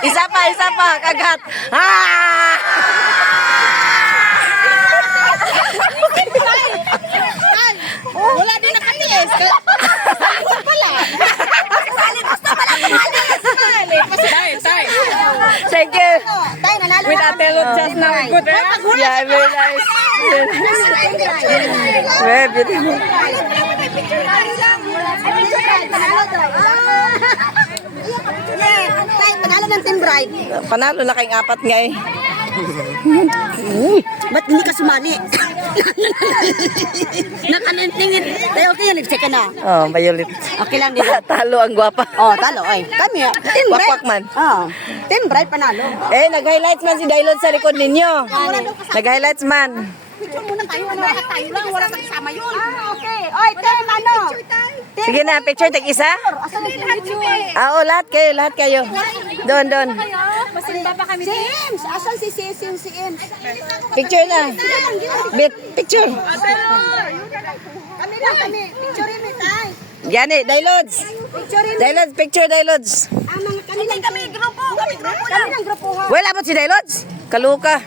Isa pa, kagat. Ah! Wala din nakatiis. Salihon pala. Gusto pala kumalis. Tay. Thank you. Tay, nanalo With na Ate Ruth just now. Good, eh? Yeah, very nice. Very beautiful. Tay, panalo ng Team Bride. Panalo na kayong apat nga eh. Ba't hindi ka sumali? Nakalintingin. Tay, okay yan, nag-check ka na. Oh, violet. Okay lang dito. Talo ang gwapa. Oh, talo ay. Kami, Team Bride. Wakwak man. Oh, Team Bride panalo. Eh, nag-highlights man si Dailon sa likod ninyo. Nag-highlights man. Picture muna tayo, lahat tayo lang, wala tayong kasama yun. Okay. Oy, Team ano? Sige na, picture tag isa. Asan yung picture? Oo, lahat kayo. Doon. Pasimba pa kami. Si Ems! Asan si Sims? Picture na. Bit, picture. Kami lang kami. Picturein mo tayo. Yan eh, Dailods. Dailods, picture Dailods. Kami lang grupo. Kami lang grupo. Wala mo si Dailods? Kaluka.